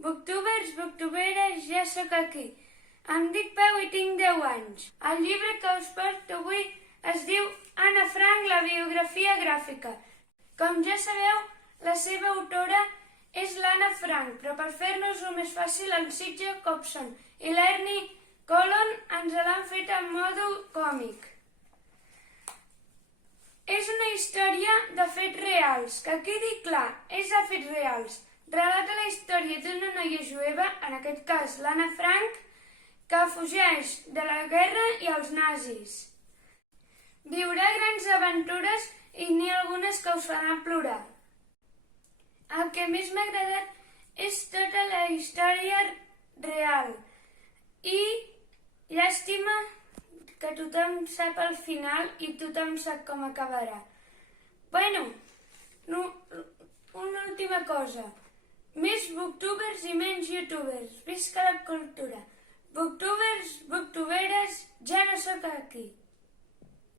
booktuberes, ja sóc aquí. Em dic Pau i tinc 10 anys. El llibre que us porto avui es diu Anna Frank, la biografia gràfica. Com ja sabeu, la seva autora és l'Anna Frank, però per fer-nos-ho més fàcil, en C.J. Jacobson i l'Ernie Colon ens l'han fet en modo còmic. És una història de fets reals, que quedi clar, és de fets reals. Relata la història d'una noia jueva, en aquest cas l'Anna Frank, que fugeix de la guerra i els nazis. Viurà grans aventures i n'hi ha algunes que us faran plorar. El que més m'ha agradat és tota la història real i llàstima que tothom sap el final i tothom sap com acabarà. Bueno, una última cosa. Més booktubers i menys youtubers. Visca la cultura. Booktubers, booktuberes, ja no sóc aquí.